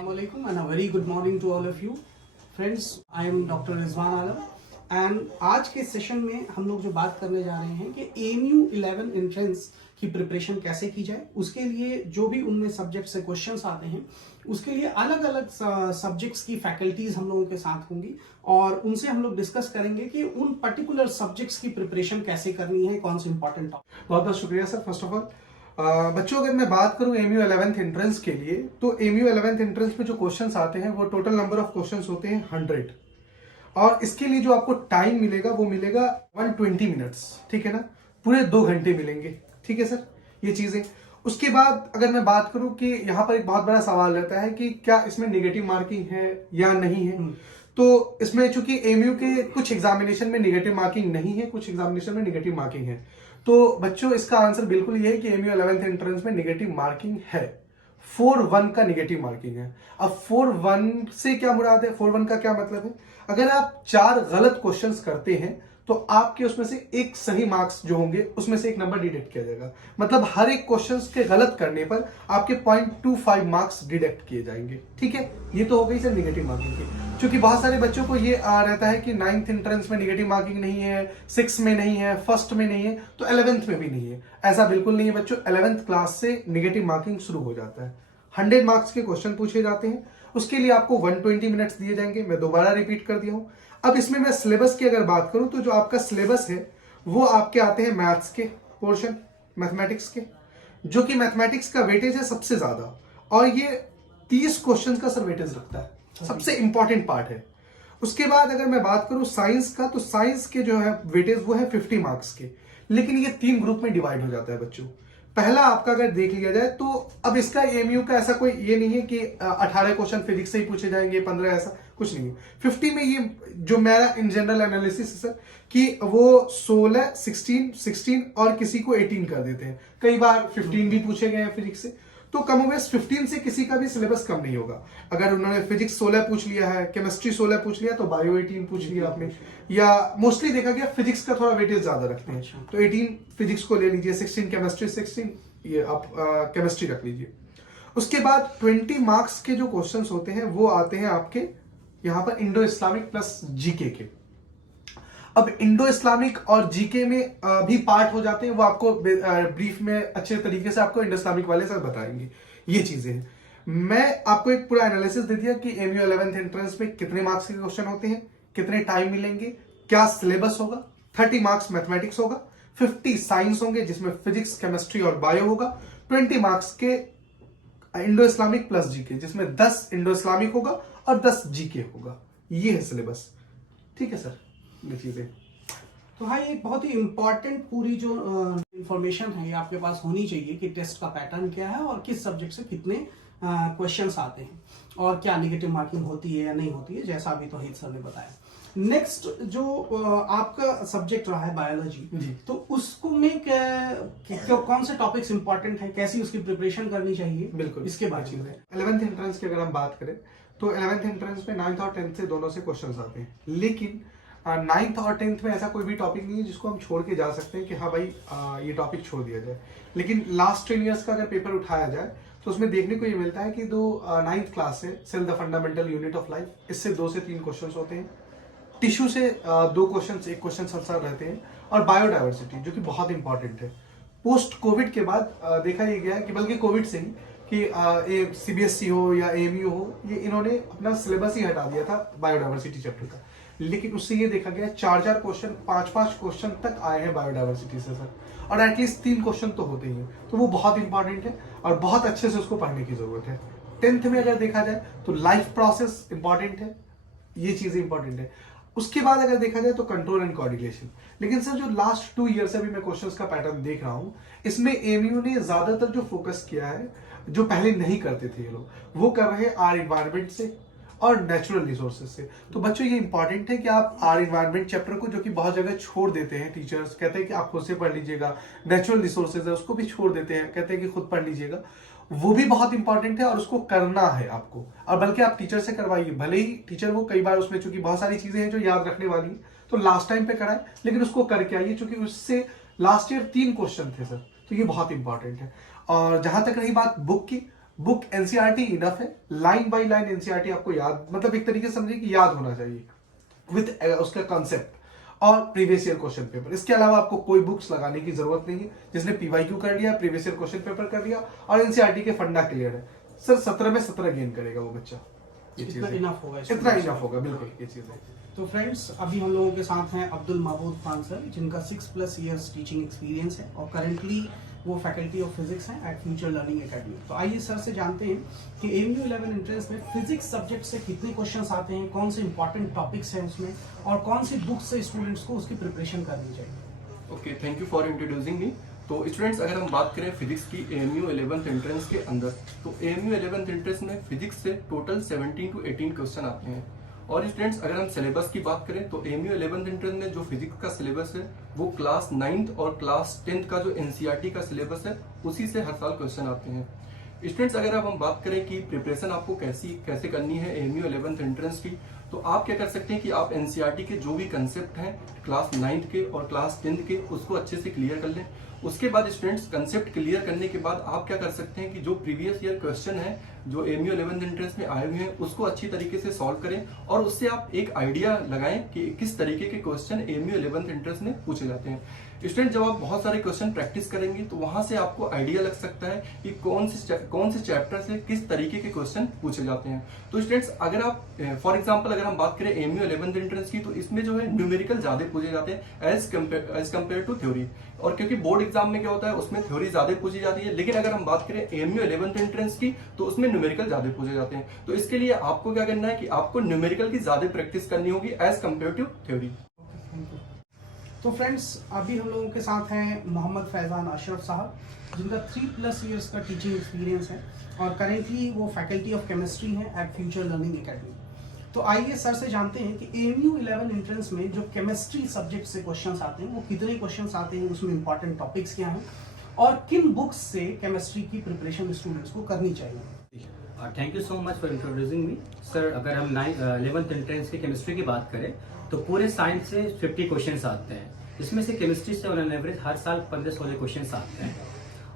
Assalamualaikum and a very good morning to all of you. Friends, I am Dr. Rizwan Alam and आज के session में हम लोग जो बात करने जा रहे हैं कि AMU 11 एंट्रेंस की प्रिपरेशन कैसे की जाए। उसके लिए जो भी उनमें सब्जेक्ट से क्वेश्चंस आते हैं उसके लिए अलग अलग सब्जेक्ट्स की फैकल्टीज हम लोगों के साथ होंगी और उनसे हम लोग डिस्कस करेंगे कि उन पर्टिकुलर सब्जेक्ट्स की प्रिपरेशन कैसे करनी है, कौन से इंपॉर्टेंट टॉपिक। बहुत बहुत शुक्रिया सर। फर्स्ट ऑफ ऑल बच्चों, अगर मैं बात करूं एमयू 11th एंट्रेंस के लिए, तो एमयू 11th एंट्रेंस में जो क्वेश्चंस आते हैं वो टोटल नंबर ऑफ क्वेश्चंस होते हैं 100 और इसके लिए जो आपको टाइम मिलेगा वो मिलेगा 120 मिनट्स। ठीक है ना, पूरे 2 घंटे मिलेंगे। ठीक है सर, ये चीजें। उसके बाद अगर मैं बात करूं कि यहाँ पर एक बहुत बड़ा सवाल रहता है कि क्या इसमें नेगेटिव मार्किंग है या नहीं है। तो इसमें चूंकि एमयू के कुछ एग्जामिनेशन में नेगेटिव मार्किंग नहीं है, कुछ एग्जामिनेशन में नेगेटिव मार्किंग है, तो बच्चों इसका आंसर बिल्कुल ये है कि एमयू 11th एंट्रेंस में नेगेटिव मार्किंग है। 4-1 का नेगेटिव मार्किंग है। अब 4-1 से क्या मुराद है, 4-1 का क्या मतलब है? अगर आप 4 गलत क्वेश्चंस करते हैं तो आपके उसमें से एक सही मार्क्स जो होंगे उसमें से एक नंबर डिडक्ट किया जाएगा। मतलब हर एक क्वेश्चंस के गलत करने पर आपके 0.25 मार्क्स डिडक्ट किए जाएंगे। ठीक है, ये तो हो गई सर नेगेटिव मार्किंग की। क्योंकि बहुत सारे बच्चों को ये रहता है कि 9th एंट्रेंस में नेगेटिव मार्किंग नहीं है, 6 में नहीं है, 1st में नहीं है, तो 11th में भी नहीं है। ऐसा बिल्कुल नहीं है बच्चों। 11th क्लास से नेगेटिव मार्किंग शुरू हो जाता है। 100 मार्क्स के क्वेश्चन पूछे जाते हैं, उसके लिए आपको 120 मिनट्स दिए जाएंगे। मैं दोबारा रिपीट कर दिया हूं। अब इसमें मैं सिलेबस की अगर बात करूं तो जो आपका सिलेबस है वो आपके आते हैं मैथ्स के पोर्शन, मैथमेटिक्स के, जो कि मैथमेटिक्स का वेटेज है सबसे ज्यादा और ये 30 क्वेश्चन का सर वेटेज रखता है, सबसे इंपॉर्टेंट पार्ट है। उसके बाद अगर मैं बात करूं साइंस का, तो साइंस के जो है वेटेज वो है 50 मार्क्स के, लेकिन ये 3 ग्रुप में डिवाइड हो जाता है बच्चों। पहला आपका अगर देख लिया जाए तो अब इसका एमयू का ऐसा कोई ये नहीं है कि 18 क्वेश्चन फिजिक्स से ही पूछे जाएंगे, 15, ऐसा कुछ नहीं है। 50 में ये जो मेरा इन जनरल एनालिसिस है सर कि वो 16, 16 और किसी को 18 कर देते हैं। कई बार 15 भी पूछे गए हैं फिजिक्स से, तो कम ओवेस 15 से किसी का भी सिलेबस कम नहीं होगा। अगर उन्होंने फिजिक्स 16 पूछ लिया है, केमिस्ट्री 16 पूछ लिया, तो बायो 18 पूछ लिया आपने, या मोस्टली देखा गया फिजिक्स का थोड़ा वेटेज ज्यादा रखते हैं, तो 18 फिजिक्स को ले लीजिए, 16 केमिस्ट्री, 16 ये आप केमिस्ट्री रख लीजिए। उसके बाद 20 मार्क्स के जो क्वेश्चन होते हैं वो आते हैं आपके यहां पर इंडो इस्लामिक प्लस जीके के। अब इंडो इस्लामिक और जीके में भी पार्ट हो जाते हैं, वो आपको ब्रीफ में अच्छे तरीके से आपको इंडो इस्लामिक वाले सर बताएंगे। ये चीजें हैं। मैं आपको एक पूरा एनालिसिस दे दिया कि एमयू 11th एंट्रेंस में कितने मार्क्स के क्वेश्चन होते हैं, कितने टाइम मिलेंगे, क्या सिलेबस होगा। 30 मार्क्स मैथमेटिक्स होगा, 50 साइंस होंगे जिसमें फिजिक्स, केमिस्ट्री और बायो होगा, 20 मार्क्स के इंडो इस्लामिक प्लस जीके जिसमें 10 इंडो इस्लामिक होगा और 10 जीके होगा। ये है सिलेबस। ठीक है सर, ये चीजें। तो हाँ, ये बहुत ही इंपॉर्टेंट पूरी जो इंफॉर्मेशन है ये आपके पास होनी चाहिए कि टेस्ट का पैटर्न क्या है और किस सब्जेक्ट से कितने क्वेश्चंस आते हैं और क्या नेगेटिव मार्किंग होती है या नहीं होती है, जैसा अभी तौहीद सर ने बताया। नेक्स्ट जो आपका सब्जेक्ट रहा है बायोलॉजी, तो उसको में कौन से टॉपिक्स इंपॉर्टेंट है, कैसी उसकी प्रिपरेशन करनी चाहिए, बिल्कुल इसके बारे में। 11th एंट्रेंस की अगर हम बात करें तो 11th एंट्रेंस में 9th और 10th से दोनों से क्वेश्चंस आते हैं, लेकिन 9th और 10th में ऐसा कोई भी टॉपिक नहीं है जिसको हम छोड़ के जा सकते हैं कि हाँ भाई ये टॉपिक छोड़ दिया जाए। लेकिन लास्ट 10 ईयर्स का अगर पेपर उठाया जाए तो उसमें देखने को ये मिलता है कि 9th क्लास से cell the fundamental unit of life, इससे 2 से 3 क्वेश्चन होते हैं। टिश्यू से 2 क्वेश्चन, 1 क्वेश्चन संसार रहते हैं, और बायोडाइवर्सिटी जो कि बहुत इंपॉर्टेंट है। पोस्ट कोविड के बाद देखा ये गया है कि बल्कि कोविड से ही कि सीबीएसई हो या एएमयू हो, ये इन्होंने अपना सिलेबस ही हटा दिया था बायोडाइवर्सिटी चैप्टर का। लेकिन उससे ये देखा गया 4-4 क्वेश्चन, 5-5 क्वेश्चन तक आए हैं बायोडाइवर्सिटी से सर, और एटलीस्ट 3 क्वेश्चन तो होते ही हैं। तो वो बहुत इंपॉर्टेंट है और बहुत अच्छे से उसको पढ़ने की जरूरत है। 10th में अगर देखा जाए तो लाइफ प्रोसेस इंपॉर्टेंट है, ये चीजें इंपॉर्टेंट है। उसके बाद अगर देखा जाए तो कंट्रोल एंड कोऑर्डिनेशन। लेकिन सर जो लास्ट 2 ईयर से अभी मैं क्वेश्चंस का पैटर्न देख रहा हूं, इसमें एमयू ने ज्यादातर जो फोकस किया है, जो पहले नहीं करते थे ये लोग, वो कर रहे हैं आर इन्वायरमेंट से और नेचुरल रिसोर्सेज से। तो बच्चों ये इंपॉर्टेंट है कि आप आर इन्वायरमेंट चैप्टर को, जो कि बहुत जगह छोड़ देते हैं टीचर्स, कहते हैं कि आप खुद से पढ़ लीजिएगा। नेचुरल रिसोर्सेज है उसको भी छोड़ देते हैं, कहते हैं कि खुद पढ़ लीजिएगा। वो भी बहुत इंपॉर्टेंट है और उसको करना है आपको, और बल्कि आप टीचर से करवाइए। भले ही टीचर वो कई बार उसमें चूंकि बहुत सारी चीजें हैं जो याद रखने वाली है तो लास्ट टाइम पे कराए, लेकिन उसको करके आइए, चूंकि उससे लास्ट ईयर 3 क्वेश्चन थे सर, तो ये बहुत इंपॉर्टेंट है। और जहां तक रही बात बुक की, बुक एनसीईआरटी इनफ है, लाइन बाय लाइन एनसीईआरटी आपको याद, मतलब एक तरीके से समझिए कि याद होना चाहिए विद उसका कॉन्सेप्ट और प्रीवियस ईयर क्वेश्चन पेपर। इसके अलावा आपको कोई बुक्स लगाने की जरूरत नहीं है। जिसने पीवाईक्यू कर लिया, प्रीवियस ईयर क्वेश्चन पेपर कर लिया और एनसीईआरटी के फंडा क्लियर है, सर 17 में 17 गेन करेगा वो बच्चा। ये इतना चीज़ इनफ होगा, इतना इनफ होगा, बिल्कुल ये चीज है। तो फ्रेंड्स, अभी हम लोगों के साथ हैं अब्दुल महबूब खान सर, जिनका 6+ इयर्स टीचिंग एक्सपीरियंस है और करंटली वो फैकल्टी ऑफ फिजिक्स हैं एट फ्यूचर लर्निंग एकेडमी। तो आइए सर से जानते हैं कि AMU 11 एंट्रेंस में फिजिक्स सब्जेक्ट से कितने क्वेश्चंस आते हैं, कौन से इंपॉर्टेंट टॉपिक्स हैं उसमें, और कौन सी बुक्स से स्टूडेंट्स को उसकी प्रिपरेशन करनी चाहिए। Okay, thank you for introducing me. तो स्टूडेंट्स, अगर हम बात करें फिजिक्स की AMU 11th एंट्रेंस के अंदर, तो AMU 11th एंट्रेंस में फिजिक्स से टोटल 17 to 18 क्वेश्चन आते हैं। और स्टूडेंट्स, अगर हम सिलेबस की बात करें तो AMU 11th एंट्रेंस में जो फिजिक्स का सिलेबस है वो क्लास 9th और क्लास 10th का जो NCERT का सिलेबस है उसी से हर साल क्वेश्चन आते हैं। स्टूडेंट्स, अगर अब हम बात करें कि प्रिपरेशन आपको कैसे करनी है AMU 11th एंट्रेंस की, तो आप क्या कर सकते हैं कि आप NCERT के जो भी कंसेप्ट हैं क्लास 9th के और क्लास 10th के, उसको अच्छे से क्लियर कर लें। उसके बाद स्टूडेंट्स, कंसेप्ट क्लियर करने के बाद आप क्या कर सकते हैं कि जो प्रीवियस ईयर क्वेश्चन है जो AMU 11th एंट्रेंस में आए हुए हैं उसको अच्छी तरीके से सॉल्व करें और उससे आप एक आइडिया लगाएं कि किस तरीके के क्वेश्चन AMU 11th एंट्रेंस में पूछे जाते हैं। स्टूडेंट, जब आप बहुत सारे क्वेश्चन प्रैक्टिस करेंगे तो वहां से आपको आइडिया लग सकता है कि कौन से चैप्टर से किस तरीके के क्वेश्चन पूछे जाते हैं। तो स्टूडेंट्स, अगर आप फॉर एग्जांपल अगर हम बात करें AMU 11th एंट्रेंस की, तो इसमें जो है न्यूमेरिकल ज्यादा पूछे जाते हैं एज कम्पेयर टू थ्योरी। और क्योंकि बोर्ड एग्जाम में क्या होता है उसमें थ्योरी ज्यादा पूछी जाती है, लेकिन अगर हम बात करें AMU 11th एंट्रेंस की तो उसमें न्यूमेरिकल ज्यादा पूछे जाते हैं। तो इसके लिए आपको क्या करना है कि आपको न्यूमेरिकल की ज्यादा प्रैक्टिस करनी होगी एज कम्पेयर टू थ्योरी। तो फ्रेंड्स, अभी हम लोगों के साथ हैं मोहम्मद फैजान अशरफ साहब, जिनका 3+ इयर्स का टीचिंग एक्सपीरियंस है और करेंटली वो फैकल्टी ऑफ केमिस्ट्री हैं एट फ्यूचर लर्निंग एकेडमी। तो आइए सर से जानते हैं कि AMU 11 एंट्रेंस में जो केमिस्ट्री सब्जेक्ट से क्वेश्चंस आते हैं वो कितने क्वेश्चंस आते हैं, उसमें इंपॉर्टेंट टॉपिक्स क्या हैं और किन बुक्स से केमिस्ट्री की प्रिपरेशन स्टूडेंट्स को करनी चाहिए। Thank you so much for introducing me sir. अगर हम 11th एंट्रेंस की केमिस्ट्री की बात करें तो पूरे साइंस से 50 क्वेश्चंस आते हैं। इसमें से केमिस्ट्री से ऑन एवरेज हर साल 15-16 क्वेश्चंस आते हैं।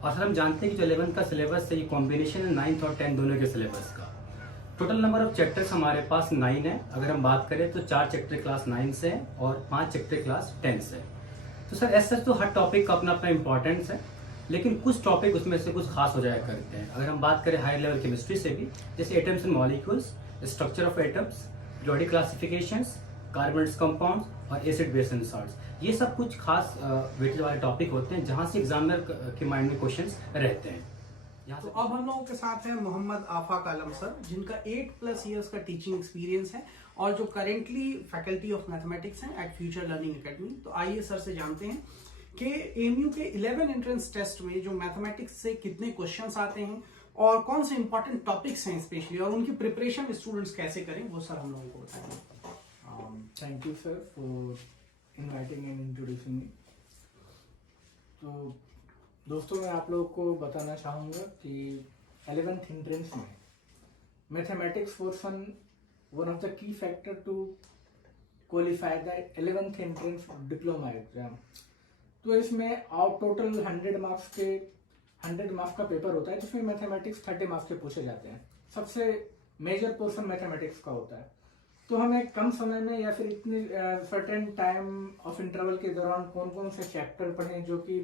और सर हम जानते हैं कि जो 11th का सिलेबस है ये कॉम्बिनेशन है 9th और 10th दोनों के सिलेबस का। टोटल नंबर ऑफ चैप्टर्स हमारे पास 9 है। अगर हम बात करें तो 4 चैप्टर क्लास 9 से है और 5 चैप्टर क्लास 10 से। तो सर ऐसा तो हर टॉपिक का अपना अपना इंपॉर्टेंस है, लेकिन कुछ टॉपिक उसमें से कुछ खास हो जाया करते हैं। अगर हम बात करें हाई लेवल केमिस्ट्री से भी, जैसे atoms and molecules, structure of atoms, जोड़ी क्लासिफिकेशंस, कार्बन्स कंपाउंड्स और एसिड बेस एंड सॉल्ट्स, ये सब कुछ खास वेटेज वाले टॉपिक होते हैं जहां से एग्जामिनर के माइंड में क्वेश्चंस रहते हैं। तो अब हम लोगों के साथ हैं मोहम्मद आफाक आलम सर, जिनका 8+ इयर्स का टीचिंग एक्सपीरियंस है और जो करेंटली फैकल्टी ऑफ मैथमेटिक्स हैं एट फ्यूचर लर्निंग एकेडमी। तो आइए सर से जानते हैं कि AMU के 11 एंट्रेंस टेस्ट में जो मैथमेटिक्स से कितने क्वेश्चंस आते हैं और कौन से इंपॉर्टेंट टॉपिक्स हैं स्पेशली, और उनकी प्रिपरेशन स्टूडेंट्स कैसे करें, वो सर हम लोगों को बताएंगे। Thank you sir for inviting and introducing me. तो दोस्तों, मैं आप लोगों को बताना चाहूँगा कि 11th एंट्रेंस में mathematics portion one of the key factor to qualify the 11th entrance diploma exam. तो इसमें आउट टोटल 100 मार्क्स का पेपर होता है, जिसमें मैथमेटिक्स 30 मार्क्स के पूछे जाते हैं। सबसे मेजर पोर्शन मैथमेटिक्स का होता है। तो हमें कम समय में या फिर इतने सर्टेन टाइम ऑफ इंटरवल के दौरान कौन कौन से चैप्टर पढ़ें जो कि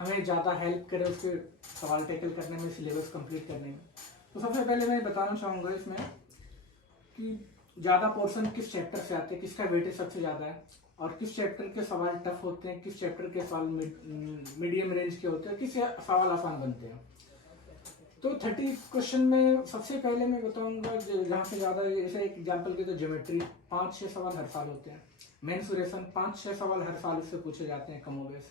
हमें ज़्यादा हेल्प करे उसके सवाल टैकल करने में, सिलेबस कंप्लीट करने में। तो सबसे पहले मैं बताना चाहूँगा इसमें कि ज़्यादा पोर्शन किस चैप्टर से आते हैं, किसका वेटेज सबसे ज़्यादा है और किस चैप्टर के सवाल टफ होते हैं, किस चैप्टर के सवाल मीडियम रेंज के होते हैं, किस सवाल आसान बनते हैं। तो 30 क्वेश्चन में सबसे पहले मैं बताऊंगा जहाँ से ज़्यादा, जैसे एक एग्जांपल के तो ज्योमेट्री 5-6 सवाल हर साल होते हैं। मेंसुरेशन 5-6 सवाल हर साल इससे पूछे जाते हैं कमोबेश।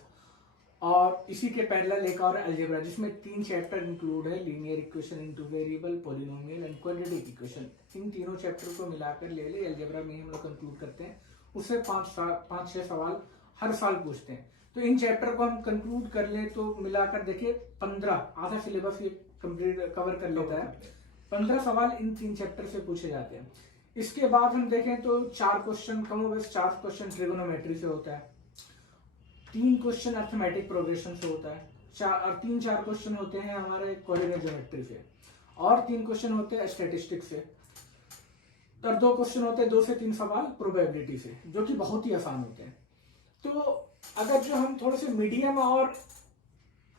और इसी के पैरेलल एक और अलजेब्रा, जिसमें 3 चैप्टर इंक्लूड है, linear equation in two variable, polynomial and quadratic equation. इन तीनों चैप्टर को मिलाकर ले अलजेब्रा में हम लोग कंक्लूड करते हैं। उससे 5-6 सवाल हर साल पूछते हैं। तो इन चैप्टर को हम कंक्लूड कर लें तो मिलाकर देखिए 15, आधा सिलेबस ये कंप्लीट कवर कर लेता है। 15 सवाल इन 3 चैप्टर से पूछे जाते हैं। इसके बाद हम देखें तो 4 क्वेश्चन कमोबेश 4 क्वेश्चन ट्रिगोनोमेट्री से होता है, 3 क्वेश्चन अर्थमेटिक प्रोग्रेशन से होता है, 3-4 क्वेश्चन होते हैं हमारे कोऑर्डिनेट ज्योमेट्री से, और 3 क्वेश्चन होते हैं स्टैटिस्टिक्स से, और 2 क्वेश्चन होते हैं 2 से 3 सवाल प्रोबेबिलिटी से, जो कि बहुत ही आसान होते हैं। तो अगर जो हम थोड़े से मीडियम और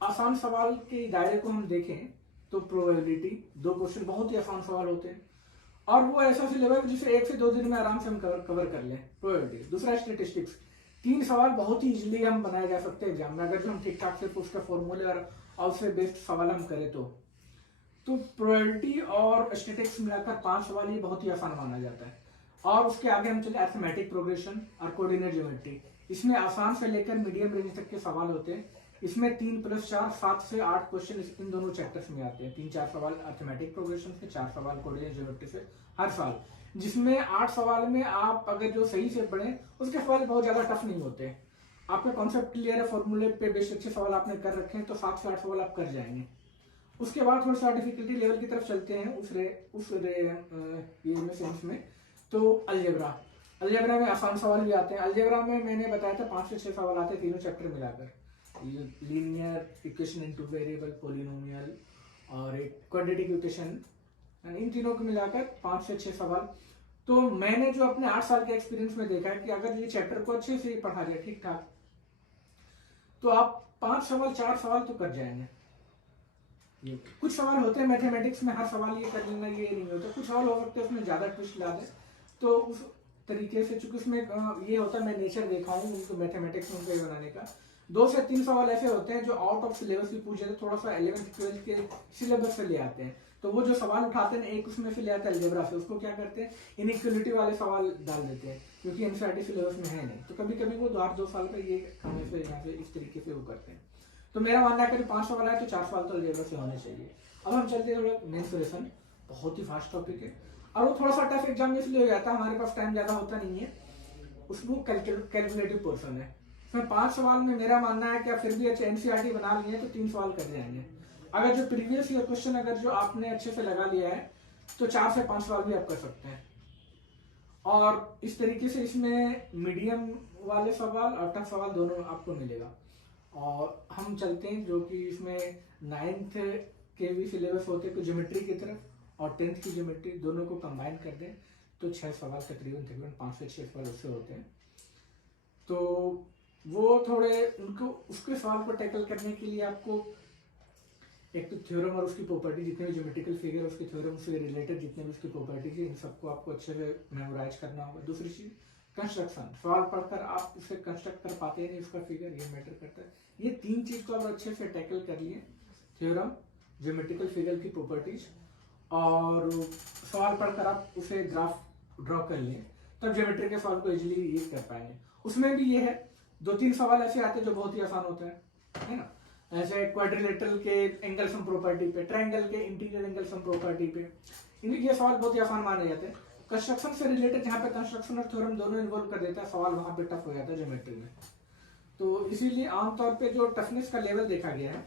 आसान सवाल के दायरे को हम देखें तो प्रोबेबिलिटी 2 क्वेश्चन बहुत ही आसान सवाल होते हैं, और वो ऐसा सिलेबस है जिसे 1 से 2 दिन में आराम से हम कवर कर लें प्रोबेबिलिटी। दूसरा स्टैटिस्टिक्स, 3 सवाल बहुत ही इजीली हम बनाए जा सकते हैं एग्जाम में, अगर जो हम ठीक ठाक से उसका फॉर्मूले और उससे बेस्ड सवाल हम करें तो प्रोबेबिलिटी और स्टैटिस्टिक्स मिलाकर 5 सवाल ये बहुत ही आसान माना जाता है। और उसके आगे हम चले अरिथमेटिक प्रोग्रेशन और कोऑर्डिनेट ज्योमेट्री, इसमें आसान से लेकर मीडियम रेंज तक के सवाल होते हैं। इसमें 3 + 4 7 से 8 क्वेश्चन इन दोनों चैप्टर्स में आते हैं। 3-4 सवाल अरिथमेटिक प्रोग्रेशन से, 4 सवाल कोऑर्डिनेट ज्योमेट्री से हर साल, जिसमें 8 सवाल में आप अगर जो सही से पढ़ें उसके सवाल बहुत ज्यादा टफ नहीं होते। आपका कॉन्सेप्ट क्लियर है, फॉर्मूले पे बेस्ड अच्छे सवाल आपने कर रखे हैं, तो 7 से 8 सवाल आप कर जाएंगे। उसके बाद थोड़ा सा डिफिकल्टी लेवल की तरफ चलते हैं उसमें तो अलजेब्रा में आसान सवाल भी आते हैं। अलजेब्रा में मैंने बताया था 5 से 6 सवाल आते हैं तीनों चैप्टर मिलाकर, linear equation in two variable, polynomial और एक क्वाड्रेटिक इक्वेशन, इन तीनों को मिलाकर 5 से 6 सवाल। तो मैंने जो अपने 8 साल के एक्सपीरियंस में देखा है कि अगर ये चैप्टर को अच्छे से पढ़ा जाए ठीक ठाक, तो आप 5 सवाल 4 सवाल तो कर जाएंगे। कुछ सवाल होते हैं मैथमेटिक्स में हर सवाल ये कर लेना ये नहीं होता, कुछ सवाल हो सकते हैं उसमें ज्यादा ट्विस्ट ला दे, तो उस तरीके से चूंकि उसमें ये होता है, मैं नेचर देखा हूँ उनको मैथमेटिक्स में उनको बनाने का। 2 से 3 सवाल ऐसे होते हैं जो आउट ऑफ सिलेबस भी पूछे थे, थोड़ा सा 11th 12th के सिलेबस से ले आते हैं। तो वो जो सवाल उठाते हैं एक उसमें से ले आता है अलजेब्रा से, उसको क्या करते हैं इनइक्वालिटी वाले सवाल डाल देते हैं, क्योंकि एनसीईआरटी सिलेबस में है नहीं। तो कभी कभी वो 2 साल का ये खाने से यहाँ से इस तरीके से वो करते हैं। तो मेरा मानना है कि 5 सवाल है तो 4 सवाल तो अलजेब्रा से होने चाहिए। अब हम चलते हैं थोड़ा मेंसुरेशन, बहुत ही फास्ट टॉपिक है और वो थोड़ा सा टफ एग्जाम में इसलिए हो जाता है, हमारे पास टाइम ज्यादा होता नहीं है, उसको कैलकुलेटिव पोर्शन है। इसमें 5 सवाल में मेरा मानना है कि आप फिर भी अच्छे एनसीईआरटी बना लिए तो 3 सवाल कर जाएंगे। अगर जो प्रीवियस ईयर क्वेश्चन अगर जो आपने अच्छे से लगा लिया है तो 4 से 5 सवाल भी आप कर सकते हैं। और इस तरीके से इसमें मीडियम वाले सवाल और टफ सवाल दोनों आपको मिलेगा। और हम चलते हैं जो कि इसमें 9th के भी सिलेबस होते हैं, तो ज्योमेट्री की तरफ और 10th की ज्योमेट्री दोनों को कंबाइन कर दें तो 6 सवाल तकरीबन 5 से 6 सवाल उससे होते हैं। तो वो थोड़े उनको उसके सवाल को टैकल करने के लिए आपको एक तो थ्योरम और उसकी प्रॉपर्टी, जितने भी ज्योमेट्रिकल फिगर उसके थ्योरम से रिलेटेड जितने भी उसकी प्रॉपर्टीज है, इन सबको आपको अच्छे से मेमोराइज करना होगा। दूसरी चीज कंस्ट्रक्शन, सवाल पढ़कर आप उसे कंस्ट्रक्ट कर पाते हैं नहीं उसका फिगर, ये मैटर करता है। ये 3 चीज को आप अच्छे से टैकल कर लिए, थ्योरम, ज्योमेट्रिकल फिगर की प्रॉपर्टीज और सवाल पढ़कर आप उसे ग्राफ ड्रॉ कर लें, तब ज्योमेट्री के सवाल को इजीली ये कर पाएंगे। उसमें भी ये है 2-3 सवाल ऐसे आते हैं जो बहुत ही आसान होता है ना, ऐसे क्वाड्रिलेटरल के एंगल सम प्रॉपर्टी पे, ट्रायंगल के इंटीरियर एंगल सम प्रॉपर्टी पे, ये सवाल बहुत ही आसान माने जाते हैं। कंस्ट्रक्शन से रिलेटेड जहाँ पे कंस्ट्रक्शन और थ्योरम दोनों इन्वॉल्व कर देता है, सवाल वहां पे टफ हो जाता है ज्योमेट्री में। तो इसीलिए आमतौर पे जो टफनेस का लेवल देखा गया है,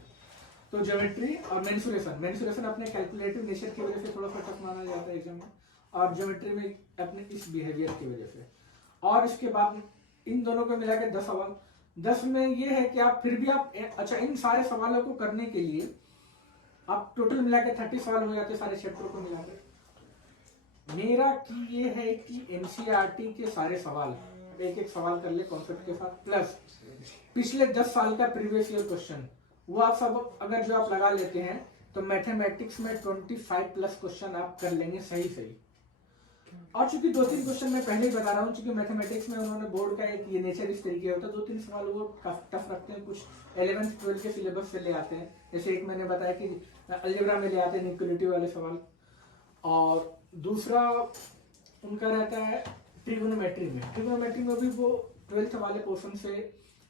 तो ज्योमेट्री और मेंसुरेशन अपने कैलकुलेटिव नेचर की वजह से थोड़ा सा टफ माना जाता है एग्जाम में, और ज्योमेट्री में अपने इस बिहेवियर की वजह से। और इसके बाद इन दोनों को मिला के 10 सवाल। 10 में ये है कि आप फिर भी आप अच्छा इन सारे सवालों को करने के लिए आप टोटल मिला के 30 सवाल हो जाते हैं सारे चैप्टर को मिलाकर। मेरा की ये है कि एनसीईआरटी के सारे सवाल एक सवाल कर ले कॉन्सेप्ट के साथ, प्लस पिछले 10 साल का प्रीवियस ईयर क्वेश्चन, वो आप सब अगर जो आप लगा लेते हैं तो मैथमेटिक्स में 25+ क्वेश्चन आप कर लेंगे सही। और चूंकि 2-3 क्वेश्चन मैं पहले ही बता रहा हूँ, चूंकि मैथमेटिक्स में उन्होंने बोर्ड का एक ये नेचर इस तरीके होता है, 2-3 सवाल वो टफ रखते हैं, कुछ 11th 12th के सिलेबस से ले आते हैं। जैसे एक मैंने बताया कि अलजेब्रा में ले आते हैं इक्वलिटी वाले सवाल, और दूसरा उनका रहता है ट्रिगोनोमेट्री में भी वो 12th वाले पोर्शन से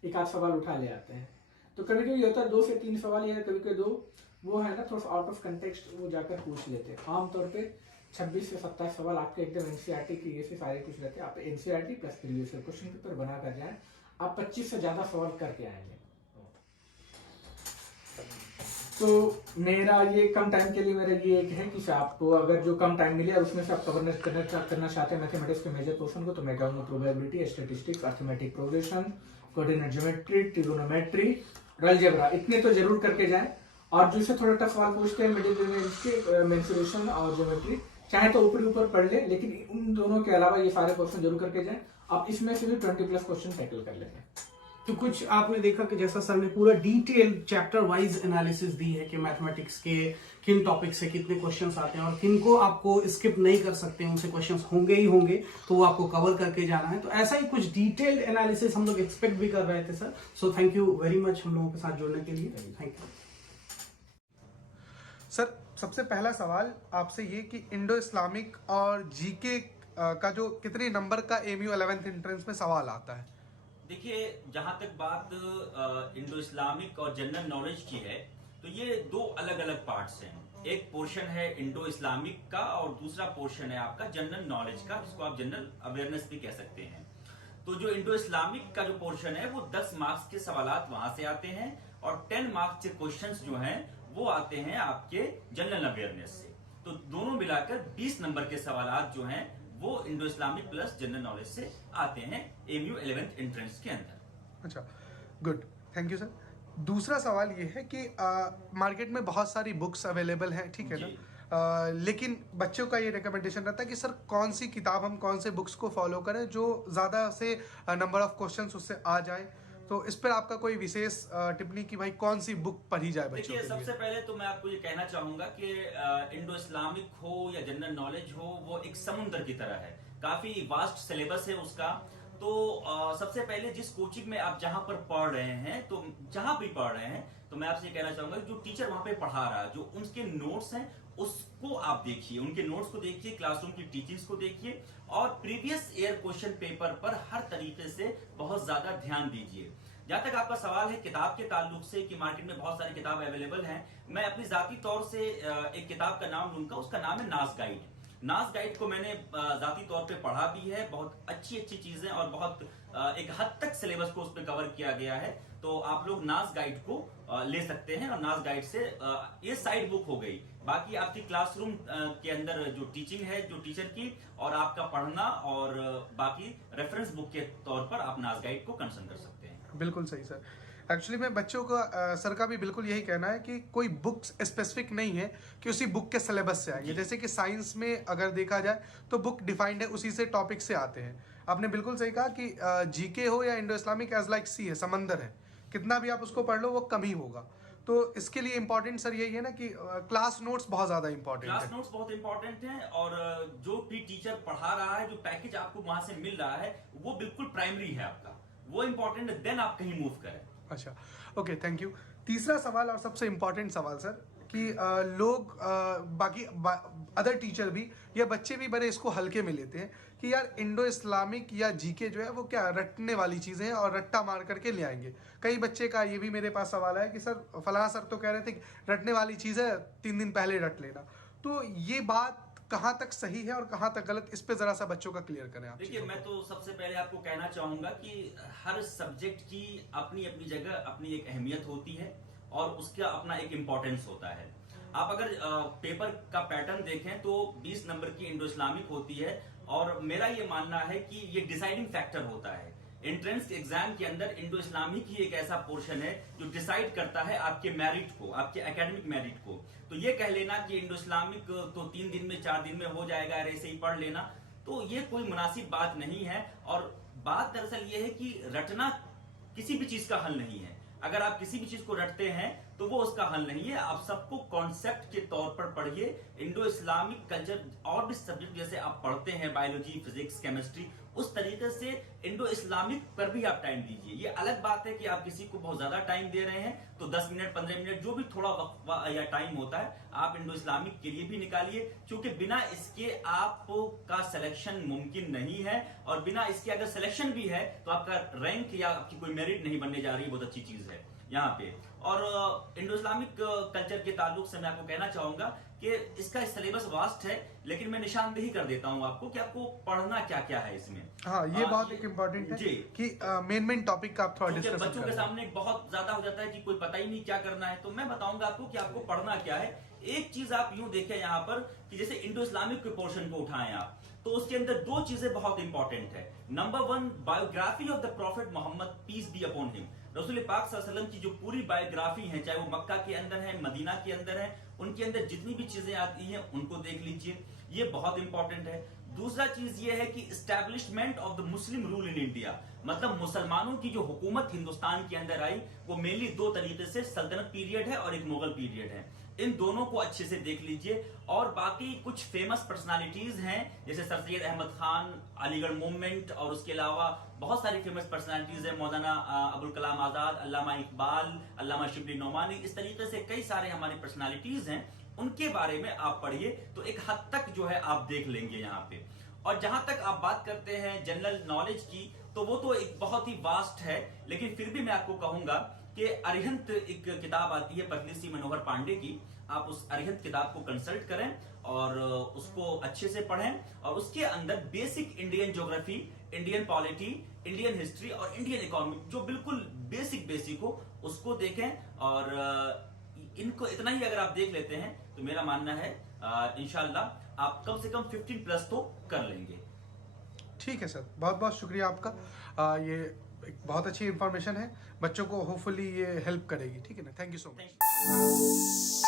एक आध सवाल उठा ले आते हैं। तो कभी कभी होता है 2 से 3 सवाल, या कभी कभी 2 वो है ना थोड़ा सा आउट ऑफ कंटेक्स्ट वो जाकर पूछ लेते हैं। आमतौर पे 26 से 27 सवाल आपके एकदम एनसीईआरटी के ये से सारे कुछ रहते हैं। आप NCERT plus previous year question paper बना कर जाए, आप 25 से ज्यादा सवाल करके आएंगे। तो मेरा ये कम टाइम के लिए मेरा ये एक है कि आपको अगर जो कम टाइम मिले और उसमें से आप कवर करना चाहते हैं मैथमेटिक्स के मेजर पोर्शन को, तो मैं कहूँगा probability, statistics, arithmetic progression, coordinate geometry, trigonometry, algebra, इतने तो जरूर करके जाएं। और जो इससे थोड़ा टफ सवाल पूछते हैं मिडिल रेंज के मेंसुरेशन और ज्योमेट्री, चाहे तो ऊपर ऊपर पढ़ ले, लेकिन उन दोनों के अलावा ये सारे क्वेश्चन जरूर करके जाएं। आप इसमें से भी 20+ क्वेश्चन टैकल कर लेंगे। तो कुछ आपने देखा कि जैसा सर ने पूरा डिटेल चैप्टर वाइज एनालिसिस दी है कि मैथमेटिक्स के किन टॉपिक से कितने क्वेश्चंस आते हैं और किनको आपको स्किप नहीं कर सकते हैं, उनसे क्वेश्चंस होंगे ही होंगे, तो वो आपको कवर करके जाना है। तो ऐसा ही कुछ डिटेल्ड एनालिसिस हम लोग एक्सपेक्ट भी कर रहे थे sir. So thank you very much हम लोगों के साथ जुड़ने के लिए। Thank you sir. सबसे पहला सवाल आपसे ये कि इंडो इस्लामिक और जीके का जो कितने नंबर का एमयू 11th एंट्रेंस में सवाल आता है? देखिए, जहां तक बात इंडो इस्लामिक और जनरल नॉलेज की है, तो ये दो अलग अलग पार्ट्स हैं। एक पोर्शन है इंडो इस्लामिक का और दूसरा पोर्शन है आपका जनरल नॉलेज का, जिसको आप जनरल अवेयरनेस भी कह सकते हैं। तो जो इंडो इस्लामिक का जो पोर्शन है वो 10 मार्क्स के सवालात वहां से आते हैं और 10 मार्क्स के क्वेश्चंस जो हैं वो आते हैं आपके जनरल अवेयरनेस से। तो दोनों मिलाकर 20 नंबर के सवालात जो हैं वो Indo Islamic plus general knowledge से आते हैं एमयू 11th एंट्रेंस के अंदर। अच्छा, गुड, थैंक यू सर। दूसरा सवाल ये है कि मार्केट में बहुत सारी बुक्स अवेलेबल हैं, ठीक है ना, लेकिन बच्चों का ये रिकमेंडेशन रहता है कि सर कौन सी किताब, हम कौन से बुक्स को फॉलो करें जो ज़्यादा से नंबर ऑफ क्वेश्चंस उससे आ जाए। तो इस पर आपका कोई विशेष टिप्पणी कि भाई कौन सी बुक पढ़ी जाए बच्चों के लिए? सबसे पहले तो मैं आपको ये कहना चाहूंगा कि इंडो इस्लामिक हो या जनरल नॉलेज हो, वो एक समुद्र की तरह है, काफी वास्ट सिलेबस है उसका। तो सबसे पहले जिस कोचिंग में आप जहां पर पढ़ रहे हैं, तो जहां भी पढ़ रहे हैं, तो मैं आपसे कहना चाहूंगा जो टीचर वहां पे पढ़ा रहा है, जो उनके नोट्स हैं उसको आप देखिए, उनके नोट्स को देखिए, क्लासरूम की टीचिंग्स को देखिए और प्रीवियस ईयर क्वेश्चन पेपर पर हर तरीके से बहुत ज्यादा ध्यान दीजिए। जहां तक आपका सवाल है किताब के ताल्लुक से कि मार्केट में बहुत सारी किताब अवेलेबल हैं, मैं अपनी जाती तौर से एक किताब का नाम लूंगा, उसका नाम है नाज गाइड। नाज गाइड को मैंने जाती तौर पे पढ़ा भी है, बहुत अच्छी चीजें और बहुत एक हद तक सिलेबस को उस पर कवर किया गया है। तो आप लोग नाज गाइड को ले सकते हैं और नाज गाइड से ये साइड बुक हो गई। बाकी आपकी क्लासरूम के अंदर जो टीचिंग है, जो टीचर की, और आपका पढ़ना, और बाकी रेफरेंस बुक के तौर पर आप नाज गाइड को कंसर्न कर सकते हैं। बिल्कुल सही सर। एक्चुअली में बच्चों का सर का भी बिल्कुल यही कहना है कि कोई बुक्स स्पेसिफिक नहीं है कि उसी बुक के सिलेबस से आएंगे। जैसे कि साइंस में अगर देखा जाए तो बुक डिफाइंड है, उसी से टॉपिक से आते हैं। आपने बिल्कुल सही कहा कि जीके हो या इंडो इस्लामिक एज लाइक सी है, समंदर है, कितना भी आप उसको पढ़ लो वो कम ही होगा। तो इसके लिए इंपॉर्टेंट सर यही है ना कि क्लास नोट्स बहुत ज्यादा इंपॉर्टेंट है। क्लास नोट्स बहुत इंपॉर्टेंट हैं और जो भी टीचर पढ़ा रहा है, जो पैकेज आपको वहां से मिल रहा है, वो बिल्कुल प्राइमरी है आपका, वो इंपॉर्टेंट है, देन आप कहीं मूव करें। अच्छा, ओके, थैंक यू। तीसरा सवाल और सबसे इम्पोर्टेंट सवाल सर कि लोग बाकी अदर टीचर भी या बच्चे भी बड़े इसको हल्के में लेते हैं कि यार इंडो इस्लामिक या जीके जो है वो क्या रटने वाली चीज़ें हैं और रट्टा मार करके ले आएंगे। कई बच्चे का ये भी मेरे पास सवाल है कि सर फलाना सर तो कह रहे थे कि रटने वाली चीज़ है, 3 दिन पहले रट लेना। तो ये बात कहाँ तक सही है और कहाँ तक गलत, इस पे जरा सा बच्चों का क्लियर करें आप। देखिए, मैं तो सबसे पहले आपको कहना चाहूंगा कि हर सब्जेक्ट की अपनी अपनी जगह अपनी एक अहमियत होती है और उसका अपना एक इम्पोर्टेंस होता है। आप अगर पेपर का पैटर्न देखें तो 20 नंबर की इंडो इस्लामिक होती है और मेरा ये मानना है कि ये डिसाइडिंग फैक्टर होता है। एंट्रेंस एग्जाम के अंदर इंडो इस्लामिक ही एक ऐसा पोर्शन है जो डिसाइड करता है आपके मेरिट को, आपके एकेडमिक मेरिट को। तो ये कह लेना कि इंडो इस्लामिक तो 3 दिन में 4 दिन में हो जाएगा, ऐसे ही पढ़ लेना, तो ये कोई मुनासिब बात नहीं है। और बात दरअसल ये है कि रटना किसी भी चीज का हल नहीं है। अगर आप किसी भी चीज को रटते हैं तो वो उसका हल नहीं है। आप सबको कॉन्सेप्ट के तौर पर पढ़िए। इंडो इस्लामिक कल्चर और भी सब्जेक्ट जैसे आप पढ़ते हैं, बायोलॉजी, फिजिक्स, केमिस्ट्री, उस तरीके से इंडो इस्लामिक पर भी आप टाइम दीजिए। ये अलग बात है कि आप किसी को बहुत ज्यादा टाइम दे रहे हैं तो 10 मिनट 15 मिनट जो भी थोड़ा वक्त या टाइम होता है आप इंडो इस्लामिक के लिए भी निकालिए, क्योंकि बिना इसके आपका सिलेक्शन मुमकिन नहीं है। और बिना इसके अगर सिलेक्शन भी है तो आपका रैंक या आपकी कोई मेरिट नहीं बनने जा रही है। बहुत अच्छी चीज है यहाँ पे। और इंडो इस्लामिक कल्चर के ताल्लुक से मैं आपको कहना चाहूंगा कि इसका सिलेबस वास्ट है, लेकिन मैं निशानदेही कर देता हूँ आपको कि आपको पढ़ना क्या क्या है इसमें। हाँ, ये बहुत एक इम्पोर्टेंट है जी कि मेन टॉपिक का आप थोड़ा डिस्कस बच्चों के सामने बहुत ज्यादा हो जाता है कि कोई पता ही नहीं क्या करना है। तो मैं बताऊंगा आपको कि आपको पढ़ना क्या है। एक चीज आप यूं देखें यहाँ पर कि जैसे इंडो इस्लामिक के पोर्शन को उठाएं आप, तो उसके अंदर 2 चीजें बहुत इंपॉर्टेंट है। Number 1, biography of the prophet Muhammad, peace be upon him. रसूल पाक सल्लल्लाहु अलैहि वसल्लम की जो पूरी बायोग्राफी है, चाहे वो मक्का के अंदर है, मदीना के अंदर है, उनके अंदर जितनी भी चीजें आती हैं उनको देख लीजिए, ये बहुत इंपॉर्टेंट है। दूसरा चीज ये है कि establishment of the Muslim rule in India, मतलब मुसलमानों की जो हुकूमत हिंदुस्तान के अंदर आई वो मेनली दो तरीके से, सल्तनत पीरियड है और एक मुगल पीरियड है। इन दोनों को अच्छे से देख लीजिए। और बाकी कुछ फेमस पर्सनालिटीज हैं जैसे सर सैयद अहमद खान, अलीगढ़ मूवमेंट, और उसके अलावा बहुत सारी फेमस पर्सनालिटीज हैं, मौलाना अबुल कलाम आजाद, अल्लामा इकबाल, अल्लामा शिबली नोमानी, इस तरीके से कई सारे हमारी पर्सनालिटीज हैं, उनके बारे में आप पढ़िए तो एक हद तक जो है आप देख लेंगे यहाँ पे। और जहां तक आप बात करते हैं जनरल नॉलेज की, तो वो तो एक बहुत ही वास्ट है, लेकिन फिर भी मैं आपको कहूंगा कि अरिहंत एक किताब आती है परदेसी मनोहर पांडे की, आप उस अरिहंत किताब को कंसल्ट करें और उसको अच्छे से पढ़ें, और उसके अंदर basic Indian geography, Indian polity, Indian history और इंडियन इकोनॉमी, जो बिल्कुल बेसिक हो उसको देखें। और इनको इतना ही अगर आप देख लेते हैं तो मेरा मानना है इंशाल्लाह आप कम से कम 15 प्लस तो कर लेंगे। ठीक है सर, बहुत बहुत शुक्रिया आपका। ये एक बहुत अच्छी इंफॉर्मेशन है, बच्चों को होपफुली ये हेल्प करेगी। ठीक है ना, थैंक यू सो मच।